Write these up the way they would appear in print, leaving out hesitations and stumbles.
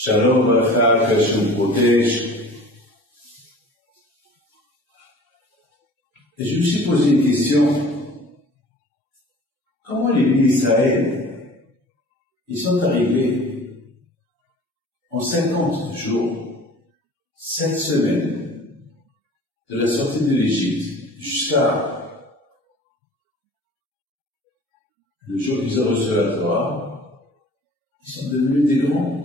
Shalom, bracha, que je vous protège. Et je me suis posé une question. Comment les bénis Israël, ils sont arrivés en 50 jours, 7 semaines, de la sortie de l'Égypte jusqu'à le jour qu'ils ont reçu la Torah, ils sont devenus des grands.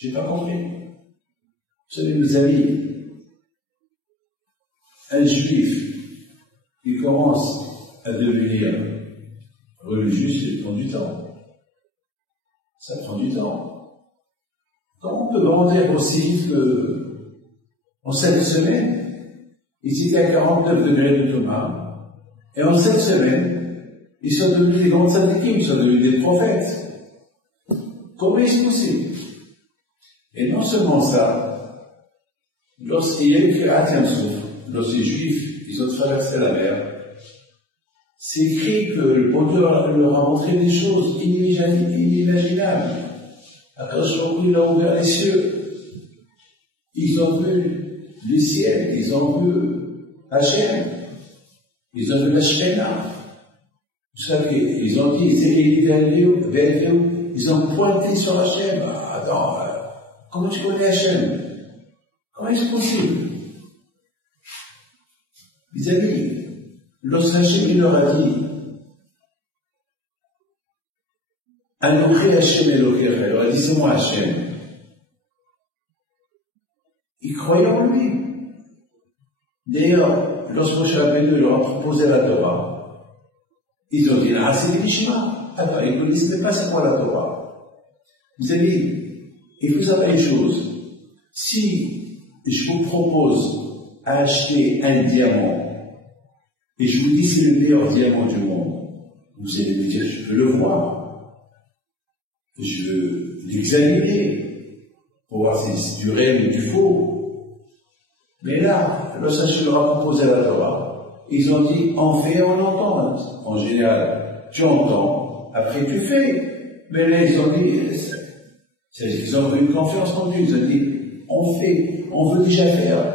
J'ai pas compris. Vous savez, mes amis, un juif qui commence à devenir religieux, ça prend du temps. Ça prend du temps. Comment on peut grandir aussi que, en 7 semaines, ils étaient à 49 degrés de Thomas, et en 7 semaines, ils sont devenus des grands tzadikim, ils sont devenus des prophètes. Comment est-ce possible? Et non seulement ça, lorsqu'il y a eu Kirat Yam-Souf, lorsque les Juifs, ils ont traversé la mer, c'est écrit que le bon Dieu leur a montré des choses inimaginables. Akadosh Baruch Hu, il a ouvert les cieux. Ils ont vu le ciel, ils ont vu Hachem, ils ont vu la Shekhinah. Vous savez, ils ont dit, ils ont pointé sur Hachem. Attends, comment tu connais Hachem? Comment est-ce possible? Mes amis, lorsque Hachem il leur a dit Anochi Hachem Elokecha, il leur a dit c'est moi Hachem. Ils croyaient en lui. D'ailleurs, lorsque Moshe Rabbeinu leur a proposé la Torah, ils ont dit ah c'est des Mishma. Attends, ils ne connaissaient même pas c'est quoi la Torah. Mes amis, il faut savoir une chose. Si je vous propose d'acheter un diamant, et je vous dis c'est le meilleur diamant du monde, vous allez me dire je veux le voir, je veux l'examiner, pour voir si c'est du réel ou du faux. Mais là, lorsque je leur a proposé la Torah, ils ont dit on fait, on entend. En général, tu entends, après tu fais. Mais là, ils ont dit, c'est-à-dire qu'ils ont eu une confiance en Dieu, ils ont dit on fait, on veut déjà faire.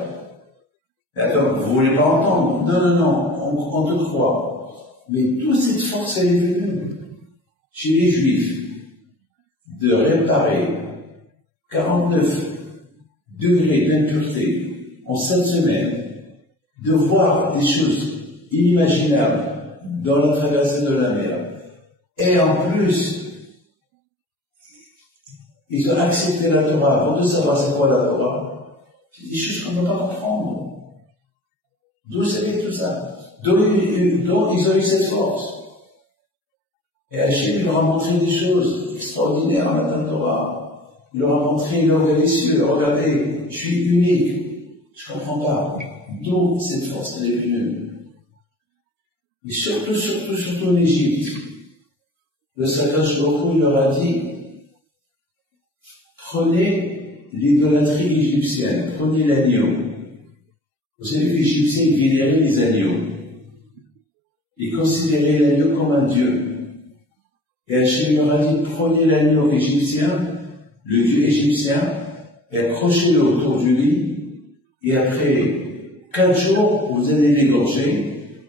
Et attends, vous voulez pas entendre? Non, on te croit. Mais toute cette force, elle est venue chez les Juifs de réparer 49 degrés d'impureté en 7 semaines, de voir des choses inimaginables dans la traversée de la mer. Et en plus, ils ont accepté la Torah avant de savoir c'est quoi la Torah. C'est des choses qu'on ne peut pas comprendre. D'où c'est tout ça? Donc ils ont eu cette force. Et Hachem leur a montré des choses extraordinaires dans la Torah. Il leur a montré, il leur a ouvert les cieux. Regardez, je suis unique. Je ne comprends pas. D'où cette force elle est venue? Mais surtout en Égypte, le Akadosh Baruch Hu leur a dit prenez l'idolâtrie égyptienne, prenez l'agneau. Vous savez que les Égyptiens vénéraient les agneaux. Ils considéraient l'agneau comme un dieu. Et Hachem leur a dit prenez l'agneau égyptien, le dieu égyptien, et accrochez-le autour du lit, et après 4 jours, vous allez l'égorger,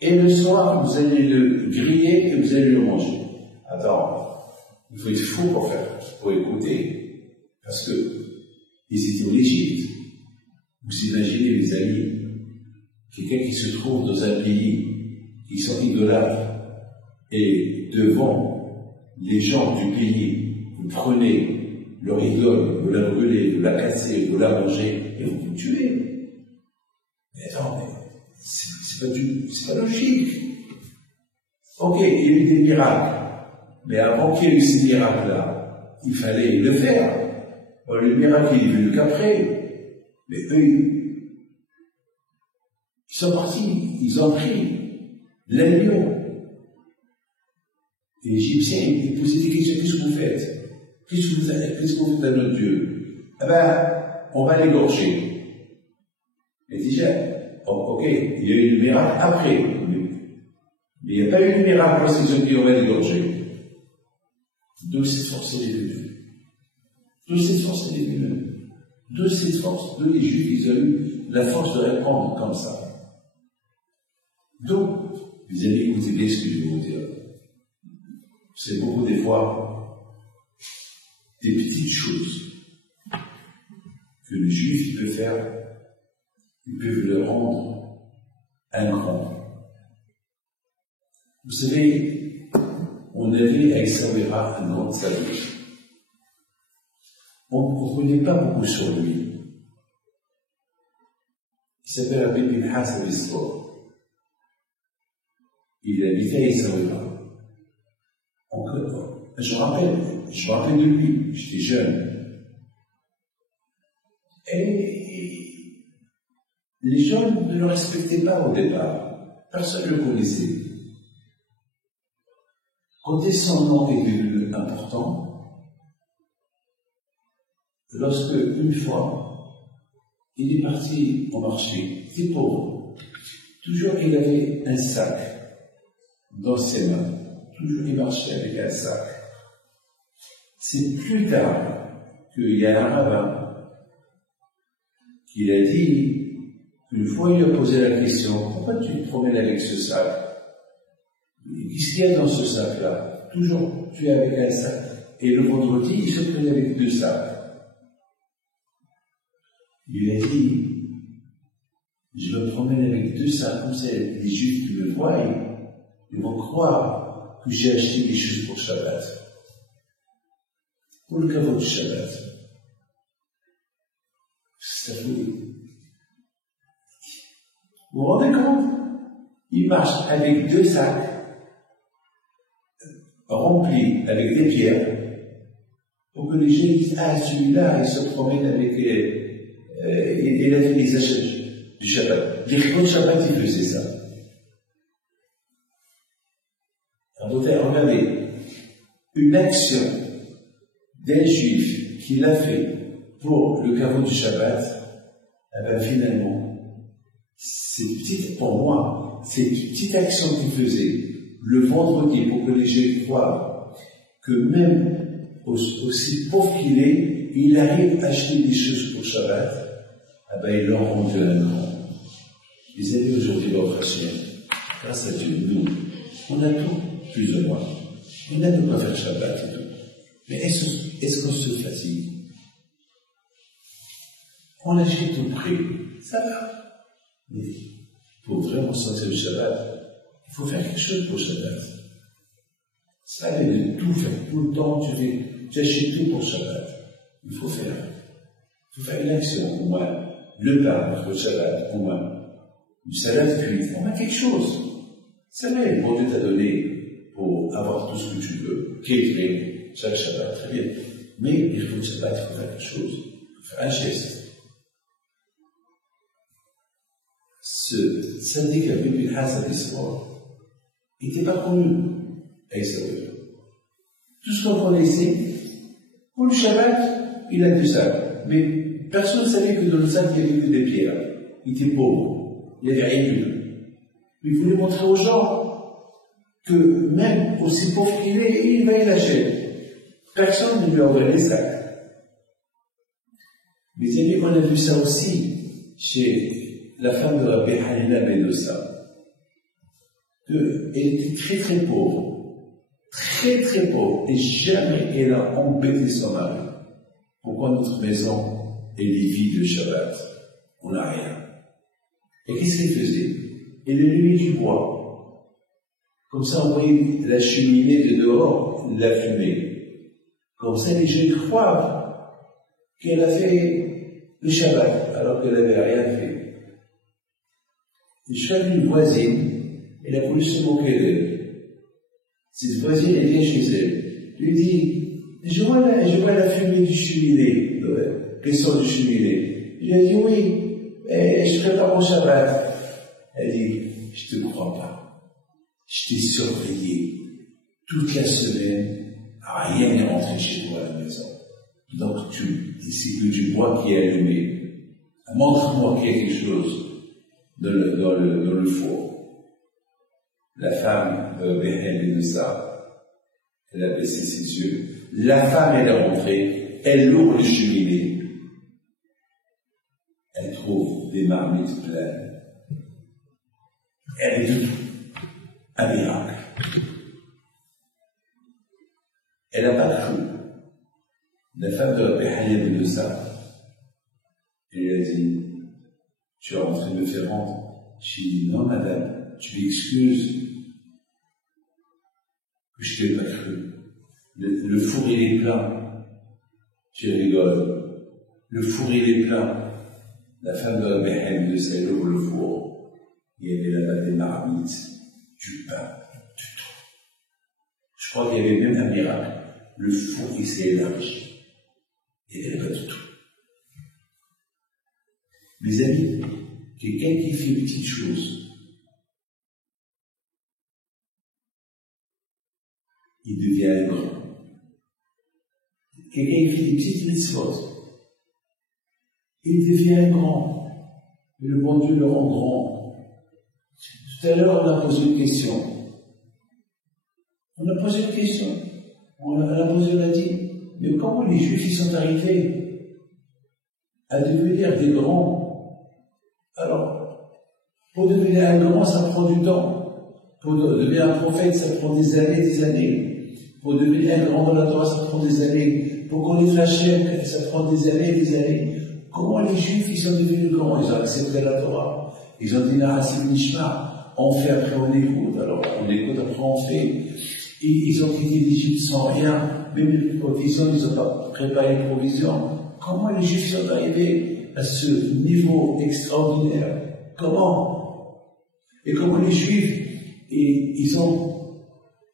et le soir, vous allez le griller et vous allez le manger. Attends, il faut être fou pour écouter, parce que ils étaient en Égypte. Vous imaginez, les amis, quelqu'un qui se trouve dans un pays qui sont idolâtres, et devant les gens du pays, vous prenez leur idole, vous la brûlez, vous la cassez, vous la mangez, et vous vous tuez. Mais attends, c'est pas logique. Ok, il y a eu des miracles. Mais avant qu'il y ait eu ces miracles-là, il fallait le faire. Bon, le miracle, il est venu qu'après. Mais eux, ils sont partis, ils ont pris l'agneau. Les Égyptiens, ils posaient des questions, qu'est-ce que vous faites? Qu'est-ce que vous faites à notre Dieu? Eh ben, on va l'égorger. Et déjà, ok, il y a eu le miracle après. Mais il n'y a pas eu de miracle lorsqu'ils ont dit on va l'égorger. D'où cette force est venue. De cette force, elle est venue. De cette force, de les Juifs, ils ont eu la force de répondre comme ça. Donc, vous allez écouter bien ce que je vais vous dire. C'est beaucoup des fois des petites choses que le Juif peut faire, ils peuvent le rendre un grand. Vous savez, on avait à Essaouira un grand salut. On ne comprenait pas beaucoup sur lui. Il s'appelle Rabbi Pinhas Abistor. Il habitait à Essaouira. Je me rappelle de lui, j'étais jeune. Et les gens ne le respectaient pas au départ. Personne ne le connaissait. Quand son nom est devenu important, lorsque, une fois, il est parti au marché, il était pauvre. Toujours il avait un sac dans ses mains. Toujours il marchait avec un sac. C'est plus tard qu'il y a un rabbin qui a dit, une fois il a posé la question, pourquoi tu te promènes avec ce sac? Qu'est-ce qu'il y a dans ce sac-là? Toujours tu es avec un sac. Et le vendredi, il se prenait avec 2 sacs. Il a dit, je me promène avec 2 sacs, comme ça, les Juifs qui me voient, ils vont croire que j'ai acheté des choses pour Shabbat. Pour le caveau du Shabbat. Ça vous vous rendez compte? Il marche avec 2 sacs remplis avec des pierres pour que les gens disent, ah, celui-là, il se promène avec, il a fait des achats du Shabbat. Les Chibot Shabbat, il faisait ça. Regardez, une action d'un Juif qu'il a fait pour le caveau du Shabbat, eh bien finalement, pour moi, cette petite action qu'il faisait le vendredi pour que les gens croient que même aussi pauvre qu'il est, il arrive à acheter des choses pour Shabbat, eh bien ils l'ont rendu un grand. Ils avaient aujourd'hui votre Seigneur. Grâce à Dieu, nous, on a tout, plus ou moins. On a de quoi faire Shabbat et tout. Mais est-ce qu'on se fatigue? On achète au prix, ça va. Mais pour vraiment sortir le Shabbat, il faut faire quelque chose pour Shabbat. Ça va de tout faire. Tout le temps, tu achètes tout pour Shabbat. Il faut faire une action, au moins. Le pain pour Shabbat, au moins. Du salade cuite, au moins quelque chose. Ça va, le bon Dieu t'a donné pour avoir tout ce que tu veux. Catering, chaque Shabbat, très bien. Mais il faut que Shabbat, il faut faire quelque chose. Il faut faire un geste. Ce syndic Rabbi Pinhas Abistor n'était pas connu à Essaouira. Tout ce qu'on connaissait, pour le Shabbat, il a 2 sacs. Mais personne ne savait que dans le sac, il y avait que des pierres. Il était pauvre. Il n'y avait rien du tout. Mais il voulait montrer aux gens que même aussi pauvre qu'il est, il va y lâcher. Personne ne lui a ouvert les sacs. Mais on a vu ça aussi chez la femme de Rabbi Hanina ben Dossa. Elle était très très pauvre. Très très pauvre. Et jamais elle a embêté son mari. Pourquoi notre maison est vide le Shabbat? On n'a rien. Et qu'est-ce qu'elle faisait? Elle allumait du bois. Comme ça, on voyait la cheminée de dehors, la fumée. Comme ça, les gens croient qu'elle a fait le Shabbat, alors qu'elle n'avait rien fait. Et je suis une voisine, elle a voulu se moquer d'elle. Cette voisine, elle vient chez elle. Elle lui dit, je vois la fumée du cheminée, qui sort du cheminée. Je lui ai dit, oui, je prépare mon Shabbat. Elle dit, je ne te crois pas. Je t'ai surveillé toute la semaine, rien n'est rentré chez toi à la maison. Donc c'est que du bois qui est allumé. Montre-moi qu'il y a quelque chose dans le four. La femme de ça, elle a baissé ses yeux. La femme, elle est rentrée, elle ouvre les cheminées, elle trouve des marmites pleines. Elle est tout. Un miracle. Elle n'a pas cru. La femme de Rabbi Haya de ça. Elle lui a dit, tu es en train de me faire rendre. J'ai dit, non madame, tu m'excuses que je ne t'ai pas cru. Le four il est plein. Tu rigoles. Le four il est plein. La femme de Rabbi Haya de ça, elle ouvre le four. Il y avait là-bas des marmites, du pain, du tout. Je crois qu'il y avait même un miracle. Le four il s'est élargi. Il n'y avait pas du tout. Mes amis, quelqu'un qui fait une petite chose, il devient un grand. Quelqu'un qui fait des petites mitzvot, il devient un grand. Et le bon Dieu le rend grand. Tout à l'heure, on a posé une question. On a posé, on a dit, mais comment les Juifs y sont arrivés à devenir des grands? Alors, pour devenir un grand, ça prend du temps. Pour devenir un prophète, ça prend des années. Pour devenir un grand dans la Torah, ça prend des années. Pour connaître Hachem, ça prend des années. Comment les Juifs, ils sont devenus grands? Ils ont accepté la Torah. Ils ont dit, Narasim Nishma, on fait, après on écoute. Alors, on écoute, après on fait. Et ils ont quitté l'Égypte sans rien. Même les provisions, ils n'ont pas préparé les provisions. Comment les Juifs sont arrivés à ce niveau extraordinaire? Comment? Et comment les Juifs, ils ont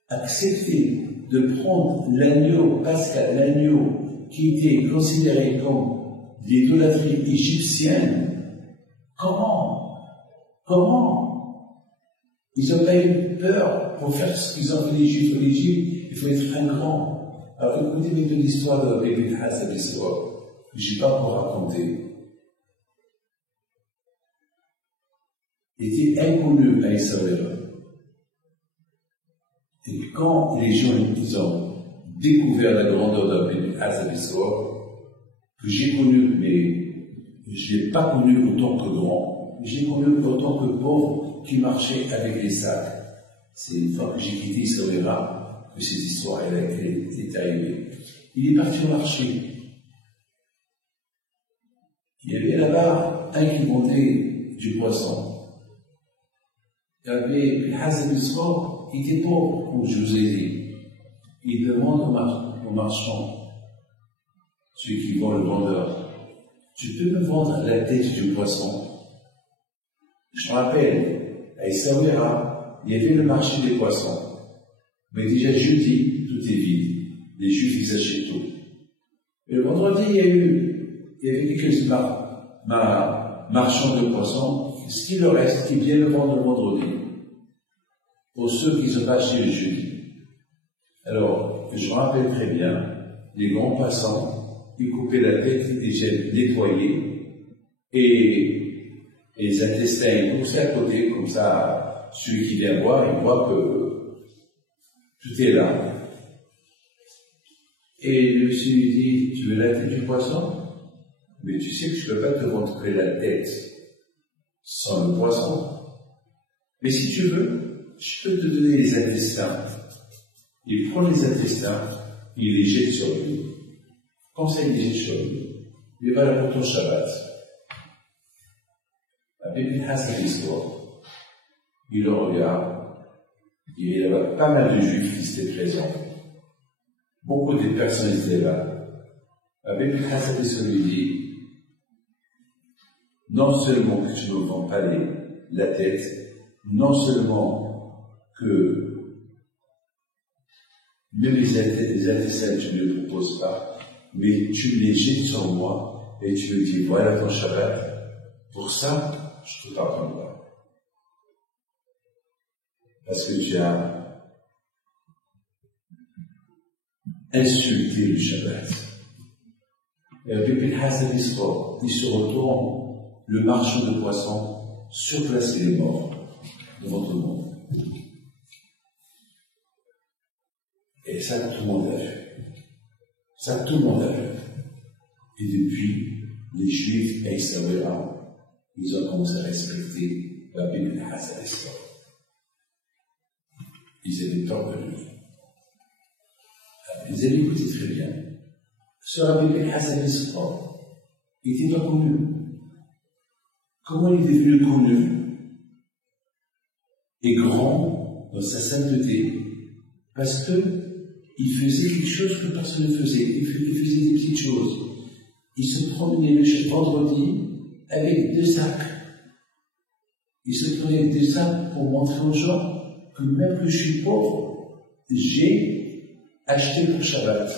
accepté de prendre l'agneau pascal, l'agneau qui était considéré comme l'idolâtrie égyptienne. Comment? Ils n'ont pas eu peur pour faire ce qu'ils ont fait les Juifs en Égypte. Il faut être un grand. Alors écoutez maintenant l'histoire de Rabbi Hassan l'histoire que je n'ai pas encore racontée. Il était inconnu à Israël. Et quand les gens ils ont découvert la grandeur de Rabbi Hassan que j'ai connu, mais je ne l'ai pas connu autant que grand, j'ai connu autant que pauvre qui marchait avec les sacs. C'est une fois que j'ai quitté Israël que cette histoire est arrivée. Il est parti au marché. Il y avait là-bas un qui vendait du poisson. Il y avait le Hassan Isra, il était pauvre, comme je vous ai dit. Il demande au marchand, celui qui vend le vendeur, tu peux me vendre la tête du poisson? Je me rappelle, à Essaouira, il y avait le marché des poissons. Mais déjà jeudi, tout est vide. Les Juifs, ils achètent tout. Et le vendredi, il y avait quelques marchands de poissons. Ce qui leur reste, ils viennent le vendre le vendredi. Pour ceux qui ne sont pas achetés le jeudi. Alors, je me rappelle très bien, les grands passants, ils coupaient la tête, ils nettoyaient, et les intestins, ils poussaient à côté, comme ça, celui qui vient boire, il voit que tout est là. Et le monsieur lui dit, tu veux la tête du poisson? Mais tu sais que je ne peux pas te vendre que la tête sans le poisson. Mais si tu veux, je peux te donner les intestins. Il prend les intestins, il les jette sur lui. Comme ça, il les jette sur lui. Il va là pour ton Shabbat. Rabbi Hassan l'histoire. Il le regarde. Il y avait pas mal de Juifs qui étaient présents. Beaucoup de personnes étaient là. Rabbi Hassan l'histoire lui dit, non seulement que tu ne vends pas la tête, non seulement que même les intestins, tu ne les proposes pas, mais tu les jettes sur moi et tu me dis, voilà ton Shabbat. Pour ça, je ne te pardonne pas. Parce que tu as insulté le Shabbat. Et Rabbi Hassan l'histoire, il se retourne, le marchand de poissons, sur place il est mort devant tout le monde. Et ça, tout le monde a vu. Ça, tout le monde a vu. Et depuis, les Juifs à Essaouira, ils ont commencé à respecter Rabbi Ben Hassan Espoir. Ils avaient peur de lui. Ils avaient écouté très bien. Ce Rabbi Ben Hassan Espoir, il n'était pas connu. Comment il est devenu connu et grand dans sa sainteté? Parce qu'il faisait quelque chose que personne ne faisait. Il faisait des petites choses. Il se promenait le vendredi avec 2 sacs. Il se prenait 2 sacs pour montrer aux gens que même que je suis pauvre, j'ai acheté pour Shabbat.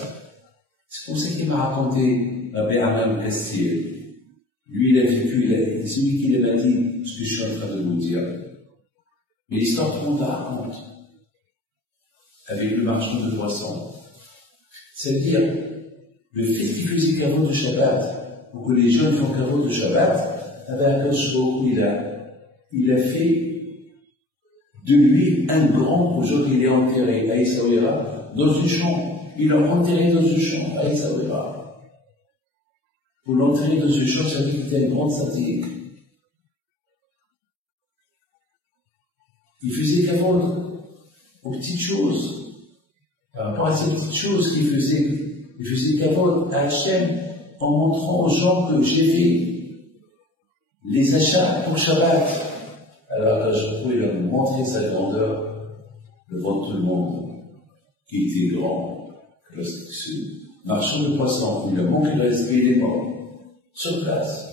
C'est comme ça qu'il m'a raconté Rabbi Aram Castil. Lui, il a vécu, c'est lui qui m'a dit ce que je suis en train de vous dire. Mais l'histoire, tout le monde la raconte. Avec le marchand de poissons. C'est-à-dire, le fait qu'il faisait caveau de Shabbat, ou que les jeunes font caveau de Shabbat, il a fait de lui un grand projet qu'il est enterré à Essaouira, dans une chambre. Il l'a enterré dans une chambre à Essaouira. Pour l'enterrer dans une chambre, ça veut dire qu'il était un grand sadique. Il faisait caveau aux petites choses. Par rapport à ces petites choses qu'il faisait, il faisait caveau à Hachem en montrant aux gens que j'ai fait les achats pour Shabbat. Alors là, je pouvais leur montrer sa grandeur devant tout le monde, qui était grand. Ce marchand de poissons, il a manqué de respect, il est mort, sur place.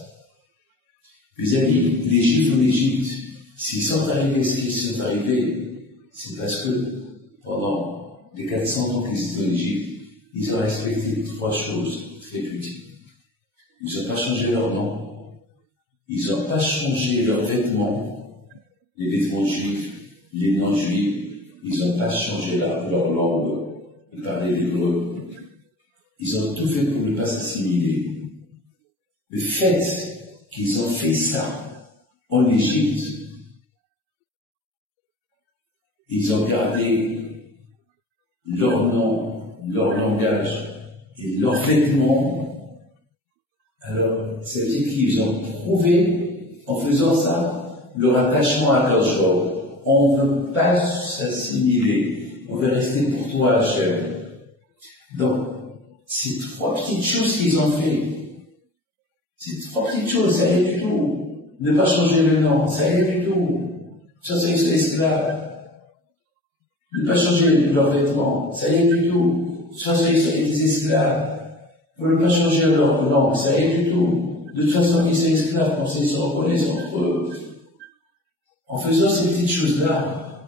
Mes amis, les Juifs en Égypte, s'ils sont arrivés ce qu'ils sont arrivés, c'est parce que pendant les 400 ans qu'ils étaient en Égypte, ils ont respecté 3 choses très utiles. Ils n'ont pas changé leur nom, ils n'ont pas changé leurs vêtements, les vêtements juifs, les non-juifs, ils n'ont pas changé leur langue, ils parlaient l'hébreu. Ils ont tout fait pour ne pas s'assimiler. Le fait qu'ils ont fait ça en Égypte, ils ont gardé leur nom, leur langage et leurs vêtements. Alors, ça veut dire qu'ils ont prouvé, en faisant ça, leur attachement à Kadosh. On ne veut pas s'assimiler, on veut rester pour toi, Hachem. Donc, ces 3 petites choses qu'ils ont fait, ces 3 petites choses, ça allait du tout. Ne pas changer le nom, ça allait du tout. Changer les esclaves. Ne pas changer leurs vêtements, ça allait du tout. Changer les esclaves. Ne pas changer leur langue, ça allait du tout. De toute façon, ils sont esclaves, on se reconnaissent entre eux. En faisant ces petites choses-là,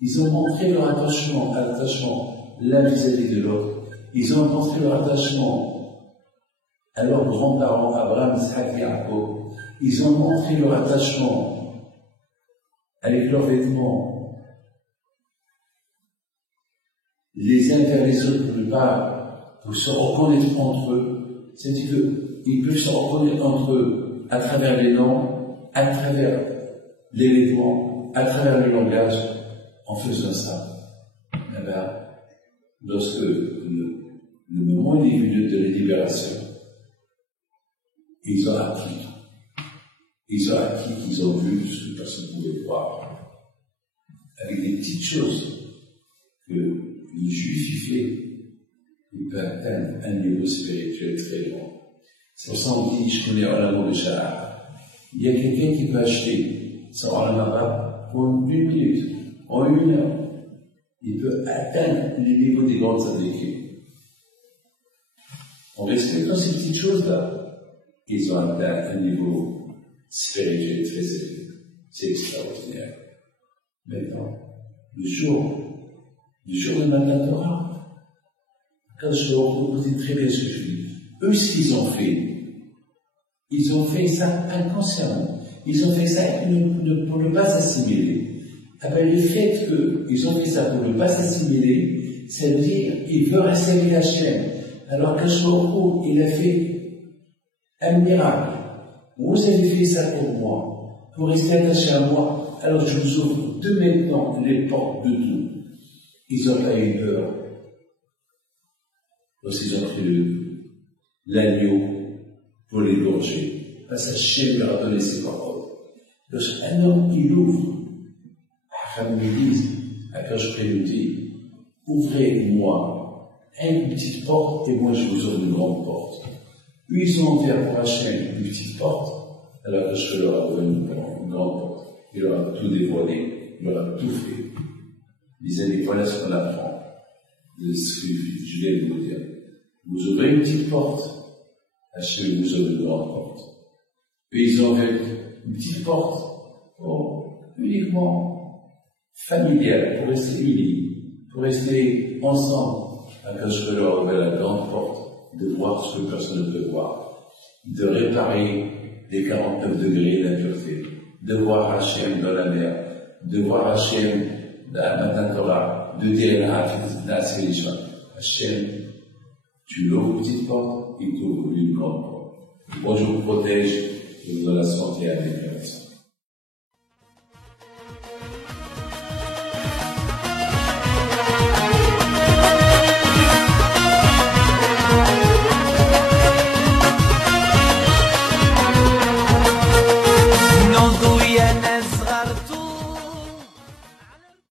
ils ont montré leur attachement l'un vis-à-vis de l'autre. Ils ont montré leur attachement à leurs grands-parents, Abraham, Isaac et Jacob. Ils ont montré leur attachement avec leurs vêtements, les uns vers les autres, pour se reconnaître entre eux. C'est-à-dire qu'ils peuvent se reconnaître entre eux à travers les noms, à travers les vêtements, à travers le langage. En faisant ça, lorsque le moment est venu de la libération, ils ont acquis. Ils ont acquis, ils ont vu ce que personne ne pouvait voir. Avec des petites choses que le Juif fait, il peut atteindre un niveau spirituel très grand. C'est pour ça qu'on dit, je connais Olam de Shahar. Il y a quelqu'un qui peut acheter son Olam pour 1 minute, en 1 heure. Il peut atteindre les niveaux des grandes indiquées. En respectant ces petites choses-là, ils ont atteint un niveau spirituel très élevé. C'est extraordinaire. Maintenant, le jour de Matan Torah, quand je vous dis très bien ce que je dis, eux, ce qu'ils ont fait ça inconsciemment. Ils ont fait ça pour ne pas s'assimiler. Le fait qu'ils ont fait ça pour ne pas s'assimiler, ça veut dire qu'ils veulent rester avec Hachem. Alors qu'Hachem, il a fait un miracle. Vous avez fait ça pour moi, pour rester attaché à moi. Alors je vous ouvre de maintenant les portes de tout. Ils n'ont pas eu peur. Lorsqu'ils ont pris l'agneau pour l'égorger. Parce qu'Hachem leur a donné ses paroles. Un homme, il ouvre. Hacham lui dit, Akash nous dit, ouvrez-moi une petite porte et moi je vous ouvre une grande porte. Eux, ils ont ouvert pour Hachem une petite porte, alors que je leur a ouvert une grande porte. Il leur a tout dévoilé, il leur a tout fait. Ils avaient dit, voilà ce qu'on apprend de ce que je viens de vous dire. Vous ouvrez une petite porte, Hachem vous ouvre une grande porte. Puis ils ont ouvert une petite porte, uniquement familiale, pour rester unis, pour rester ensemble. Quand je leur ouvrir la grande porte, de voir ce que personne ne peut voir, de réparer les 49 degrés d'impureté, de voir Hachem dans la mer, de voir Hachem dans la Matan Torah, de dire la Sélisha. Hachem, tu l'ouvres une petite porte, il t'ouvre une grande porte. Bon, je vous protège, je vous donne la santé à mes personnes.